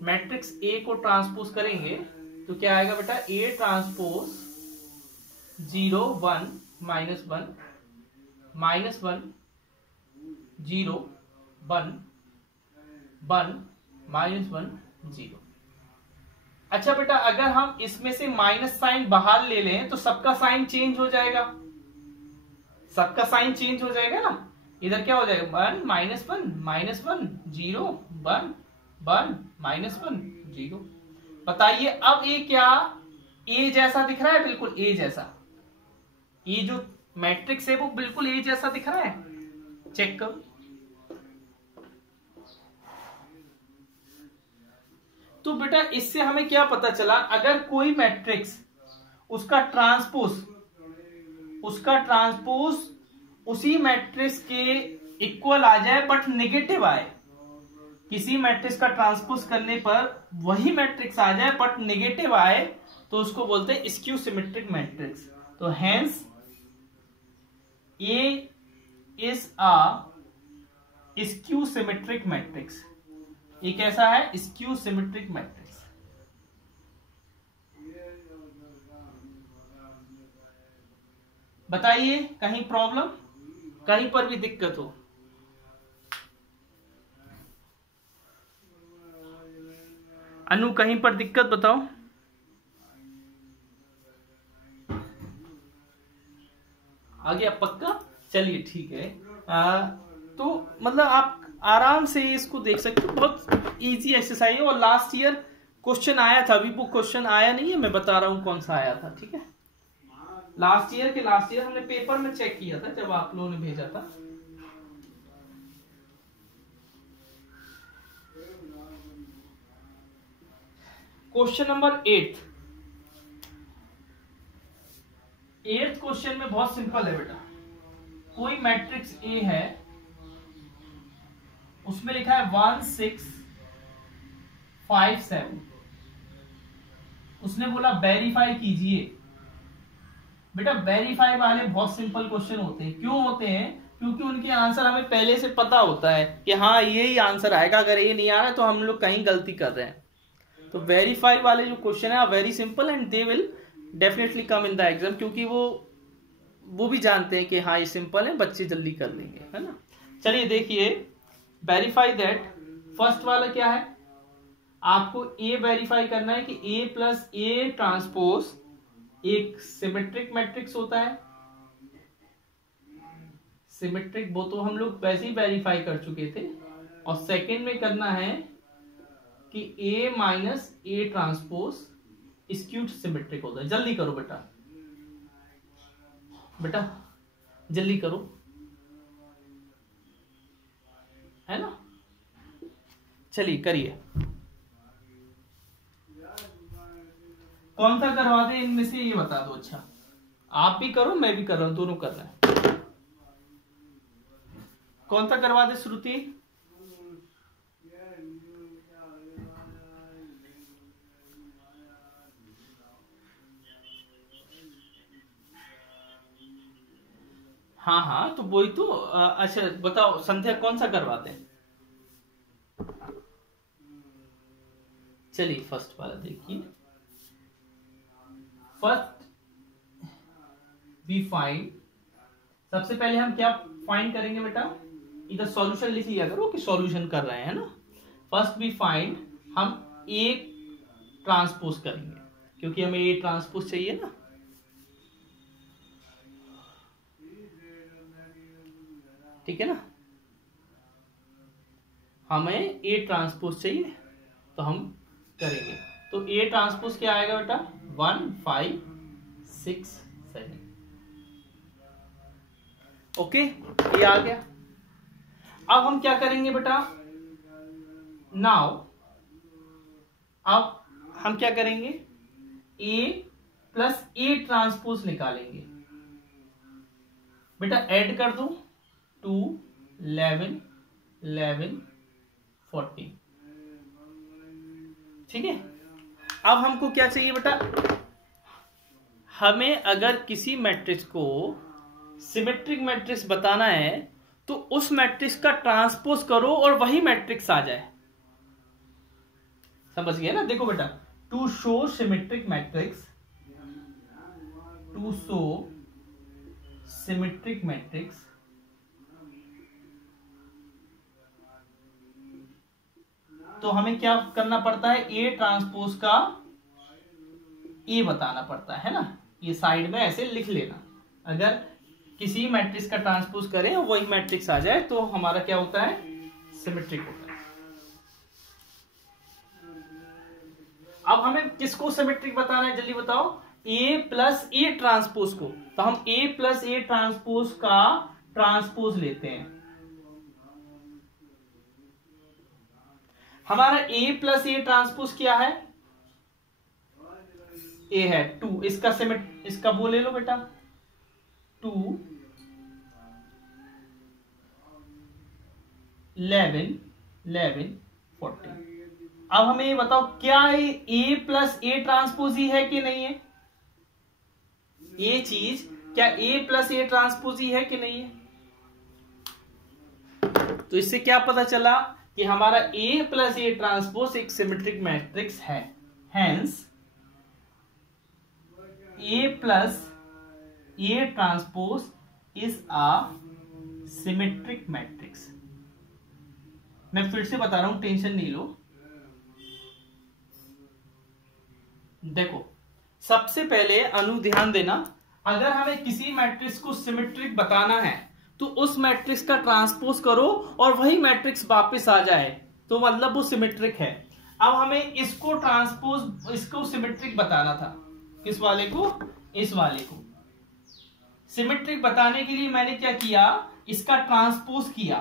matrix A को ट्रांसपोज करेंगे तो क्या आएगा बेटा? A transpose 0 1 -1 -1 0 1 1 -1 0। अच्छा बेटा अगर हम इसमें से माइनस साइन बाहर ले लें तो सबका साइन चेंज हो जाएगा। सबका साइन चेंज हो जाएगा ना। इधर क्या हो जाएगा? 1 -1 -1 0 1 1 -1 0। बताइए अब ये क्या ए जैसा दिख रहा है? बिल्कुल ए जैसा। ये जो मैट्रिक्स है वो बिल्कुल ए जैसा दिख रहा है। चेक करो। तो बेटा इससे हमें क्या पता चला? अगर कोई मैट्रिक्स उसका ट्रांसपोज उसी मैट्रिक्स के इक्वल आ जाए बट नेगेटिव आए, किसी मैट्रिक्स का ट्रांसपोज करने पर वही मैट्रिक्स आ जाए बट नेगेटिव आए, तो उसको बोलते हैं स्क्यू सिमेट्रिक मैट्रिक्स। तो hence A is a skew symmetric matrix. ये कैसा है? Skew symmetric matrix. बताइए कहीं प्रॉब्लम, कहीं पर भी दिक्कत हो? अनु कहीं पर दिक्कत बताओ। आ गया पक्का? चलिए ठीक है। तो मतलब आप आराम से इसको देख सकते हो, बहुत इजी एक्सरसाइज है। और लास्ट ईयर क्वेश्चन आया था, अभी वो क्वेश्चन आया नहीं है, मैं बता रहा हूं कौन सा आया था। ठीक है। लास्ट ईयर हमने पेपर में चेक किया था जब आप लोगों ने भेजा था। क्वेश्चन नंबर 8 क्वेश्चन में बहुत सिंपल है बेटा। कोई मैट्रिक्स ए है, उसमें लिखा है 1 6 5 7। उसने बोला वेरीफाई कीजिए। बेटा वेरीफाई वाले बहुत सिंपल क्वेश्चन होते हैं। क्यों होते हैं? क्योंकि उनके आंसर हमें पहले से पता होता है कि हाँ यही आंसर आएगा, अगर ये नहीं आ रहा है तो हम लोग कहीं गलती कर रहे हैं। तो वेरीफाई वाले जो क्वेश्चन है very simple and they will definitely come in the exam, क्योंकि वो भी जानते हैं कि हाँ ये सिंपल है, बच्चे जल्दी कर लेंगे, है ना। चलिए देखिए, वेरीफाई दैट। फर्स्ट वाला क्या है? आपको ए वेरीफाई करना है कि ए प्लस ए ट्रांसपोज एक सिमेट्रिक मैट्रिक्स होता है। सिमेट्रिक वो तो हम लोग वैसे ही वेरीफाई कर चुके थे। और सेकंड में करना है कि A minus A transpose skewed symmetric होता है। जल्दी करो बेटा, बेटा जल्दी करो, है ना। चलिए करिए। कौन सा करवा दे इनमें से ये बता दो। अच्छा आप भी करो, मैं भी कर रहा हूं, दोनों कर रहे हैं। कौन सा करवा दे श्रुति? हाँ हाँ, तो वही तो। अच्छा बताओ संध्या कौन सा करवाते हैं? चलिए फर्स्ट वाला देखिए। फर्स्ट वी फाइंड, सबसे पहले हम क्या फाइंड करेंगे बेटा? इधर सॉल्यूशन लिख लिया करो कि सॉल्यूशन कर रहे हैं ना। फर्स्ट वी फाइंड, हम ए ट्रांसपोज करेंगे क्योंकि हमें ए ट्रांसपोज चाहिए ना। ठीक है ना, हमें ए ट्रांसपोज चाहिए तो हम करेंगे। तो ए ट्रांसपोज क्या आएगा बेटा? 1 5 6 7। ओके, ये आ गया। अब हम क्या करेंगे बेटा? नाउ अब हम क्या करेंगे? ए प्लस ए ट्रांसपोज निकालेंगे। बेटा ऐड कर दो, 2 11 11 14। ठीक है, अब हमको क्या चाहिए बेटा? हमें अगर किसी मैट्रिक्स को सिमेट्रिक मैट्रिक्स बताना है तो उस मैट्रिक्स का ट्रांसपोज करो और वही मैट्रिक्स आ जाए। समझ गए ना? देखो बेटा, to show symmetric matrix, to show symmetric matrix, तो हमें क्या करना पड़ता है? ए ट्रांसपोज का ए बताना पड़ता है ना। ये साइड में ऐसे लिख लेना। अगर किसी मैट्रिक्स का ट्रांसपोज करें और वही मैट्रिक्स आ जाए तो हमारा क्या होता है? सिमेट्रिक होता है। अब हमें किसको सिमेट्रिक बताना है? जल्दी बताओ। ए प्लस ए ट्रांसपोज को। तो हम ए प्लस ए ट्रांसपोज का ट्रांसपोज लेते हैं। हमारा ए प्लस ए ट्रांसपोज क्या है? ए है 2। इसका वो ले लो बेटा, 2 11 11 14। अब हमें ये बताओ, क्या ए प्लस ए ट्रांसपोज ही है कि नहीं है? ये चीज क्या ए प्लस ए ट्रांसपोज ही है कि नहीं है? तो इससे क्या पता चला कि हमारा ए प्लस ए ट्रांसपोज एक सिमेट्रिक मैट्रिक्स है। Hence A plus A transpose is a symmetric matrix. मैं फिर से बता रहा हूं, टेंशन नहीं लो। देखो, सबसे पहले अनु ध्यान देना, अगर हमें किसी मैट्रिक्स को सिमेट्रिक बताना है तो उस मैट्रिक्स का ट्रांसपोज करो और वही मैट्रिक्स वापस आ जाए तो मतलब वो सिमेट्रिक है। अब हमें इसको सिमेट्रिक बताना था। किस वाले को? इस वाले को सिमेट्रिक बताने के लिए मैंने क्या किया? इसका ट्रांसपोज किया।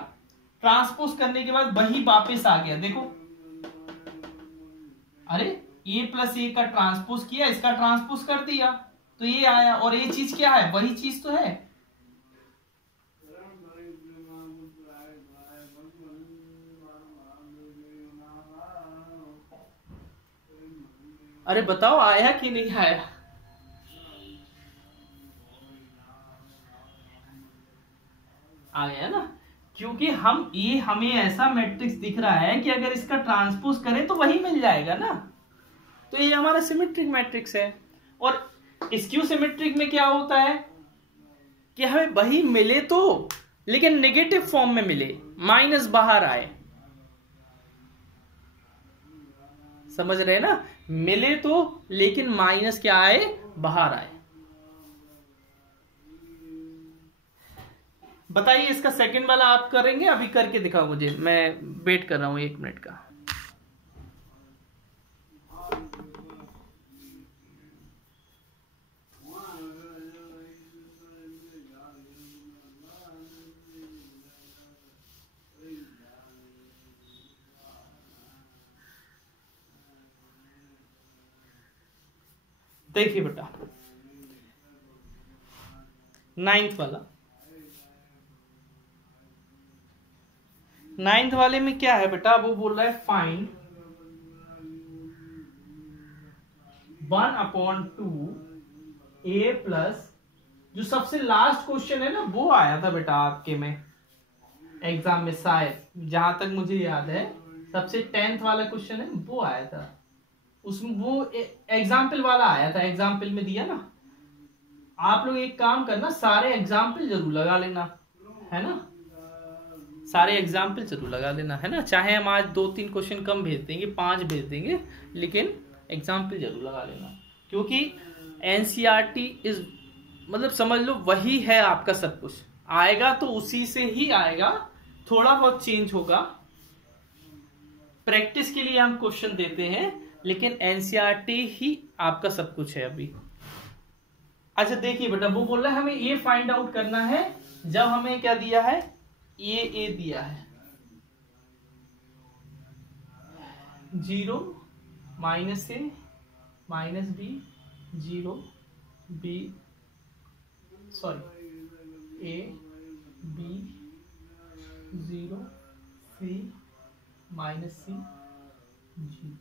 ट्रांसपोज करने के बाद वही वापस आ गया। देखो, अरे ए प्लस ए का ट्रांसपोज किया, इसका ट्रांसपोज कर दिया तो ये आया। और ये चीज क्या है? वही चीज तो है। अरे बताओ, आया कि नहीं आया? आ गया ना, क्योंकि हमें ऐसा मैट्रिक्स दिख रहा है कि अगर इसका ट्रांसपोज करें तो वही मिल जाएगा ना। तो ये हमारा सिमेट्रिक मैट्रिक्स है। और स्क्यू सिमेट्रिक में क्या होता है कि हमें वही मिले तो, लेकिन नेगेटिव फॉर्म में मिले, माइनस बाहर आए। समझ रहे ना? मिले तो लेकिन माइनस क्या आए? बाहर आए। बताइए, इसका सेकंड वाला आप करेंगे? अभी करके दिखाओ मुझे, मैं वेट कर रहा हूं 1 मिनट का। देखिए बेटा, 9th वाले में क्या है बेटा? वो बोल रहा है फाइंड 1/2 a प्लस जो सबसे लास्ट क्वेश्चन है ना वो आया था बेटा आपके में एग्जाम में, शायद जहां तक मुझे याद है सबसे 10th वाला क्वेश्चन है वो आया था, उसमें वो एग्जाम्पल वाला आया था, एग्जाम्पल में दिया ना। आप लोग एक काम करना, सारे एग्जाम्पल जरूर लगा लेना, है ना, सारे एग्जाम्पल जरूर लगा लेना, है ना। चाहे हम आज 2-3 क्वेश्चन कम भेज देंगे, 5 भेज देंगे, लेकिन एग्जाम्पल जरूर लगा लेना, क्योंकि एनसीईआरटी इज मतलब समझ लो वही है आपका सब कुछ, आएगा तो उसी से ही आएगा, थोड़ा बहुत चेंज होगा, प्रैक्टिस के लिए हम क्वेश्चन देते हैं, लेकिन एनसीईआरटी ही आपका सब कुछ है अभी। अच्छा देखिए बेटा, वो बोल रहा है हमें ये फाइंड आउट करना है जब हमें क्या दिया है, ए दिया है 0 -a -b 0 b sorry a b 0 c -c 0।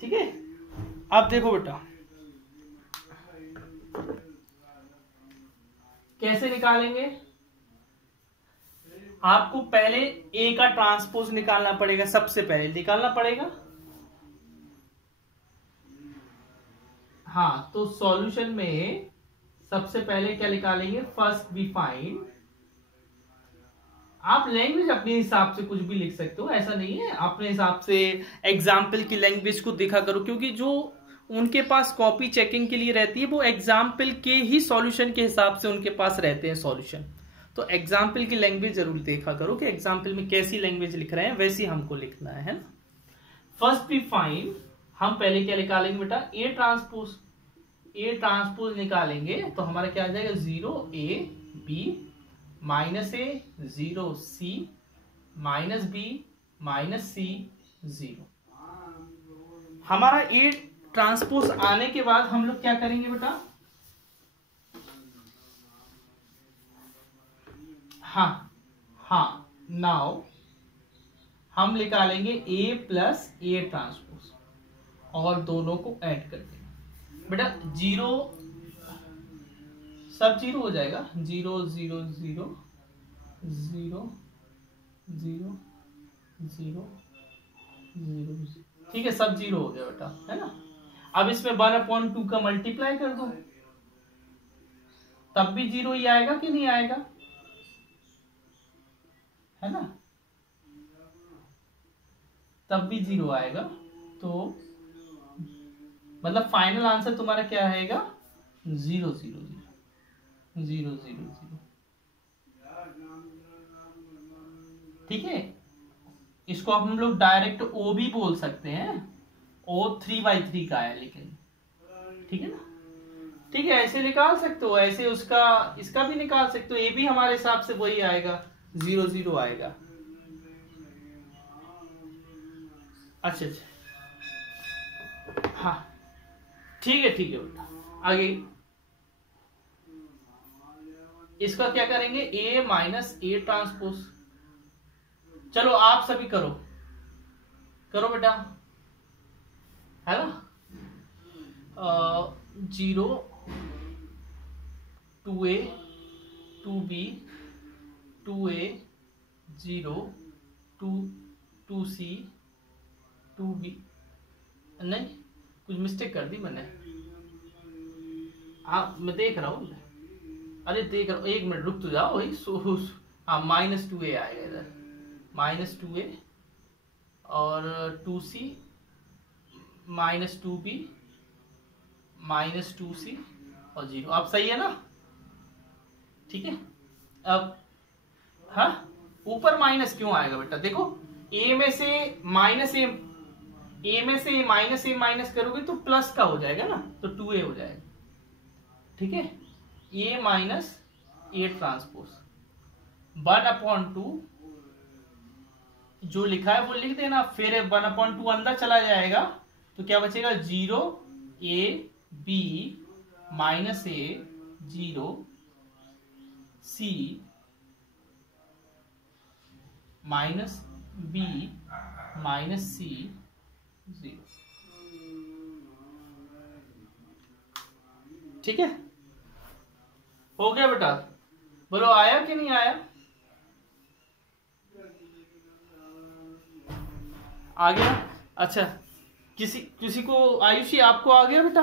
ठीक है, अब देखो बेटा कैसे निकालेंगे। आपको पहले ए का ट्रांसपोज निकालना पड़ेगा, सबसे पहले निकालना पड़ेगा। हाँ, तो सॉल्यूशन में सबसे पहले क्या निकालेंगे, फर्स्ट वी फाइंड। आप लैंग्वेज अपने हिसाब से कुछ भी लिख सकते हो, ऐसा नहीं है, अपने हिसाब से एग्जाम्पल की लैंग्वेज को देखा करो, क्योंकि जो उनके पास कॉपी चेकिंग के लिए रहती है वो एग्जाम्पल के ही सॉल्यूशन के हिसाब से उनके पास रहते हैं सॉल्यूशन। तो एग्जाम्पल की लैंग्वेज जरूर देखा करो कि एग्जाम्पल में कैसी लैंग्वेज लिख रहे हैं, वैसी हमको लिखना है ना। फर्स्ट वी फाइंड, हम पहले क्या निकालेंगे बेटा, ए ट्रांसपोज निकालेंगे, तो हमारा क्या आ जाएगा 0 a b -a 0 c -b -c 0। हमारा ए ट्रांसपोज आने के बाद हम लोग क्या करेंगे बेटा, हाँ नाउ हम निकालेंगे a प्लस ए ट्रांसपोज और दोनों को ऐड कर देंगे बेटा। 0 सब 0 हो जाएगा, 0 0 0 0 0 0 0, ठीक है, सब 0 हो गया बेटा, है ना। अब इसमें 1/2 का मल्टीप्लाई कर दो, तब भी 0 ही आएगा कि नहीं आएगा, है ना, तब भी 0 आएगा। तो मतलब फाइनल आंसर तुम्हारा क्या आएगा, 0 0 0 0 0 0। ठीक है, इसको हम लोग डायरेक्ट ओ भी बोल सकते हैं, ओ 3/3 का है लेकिन, ठीक है ना। ठीक है, ऐसे निकाल सकते हो, ऐसे उसका इसका भी निकाल सकते हो, ये भी हमारे हिसाब से वही आएगा, 0 0 आएगा। अच्छा, हाँ ठीक है बेटा। आगे इसका क्या करेंगे, a -a ट्रांसपोज। चलो आप सभी करो बेटा, है ना। 0 2a 2b 2a 0 2c 2b, नहीं कुछ मिस्टेक कर दी मैंने, मैं देख रहा हूँ, अरे देख रहा हूँ, 1 मिनट रुक तो जाओ, वही हाँ -2a आएगा इधर, -2a और 2c -2b -2c और 0। अब सही है ना, ठीक है। अब हाँ, ऊपर माइनस क्यों आएगा बेटा, देखो a में से माइनस करोगे तो प्लस का हो जाएगा ना, तो 2a हो जाएगा, ठीक है। a -a ट्रांसपोज 1/2 जो लिखा है वो लिख देना, फिर 1/2 अंदर चला जाएगा, तो क्या बचेगा 0 a b -a 0 c -b -c 0। ठीक है, हो गया बेटा? बोलो आया कि नहीं आया? आ गया। अच्छा, किसी को, आयुषी आपको आ गया बेटा?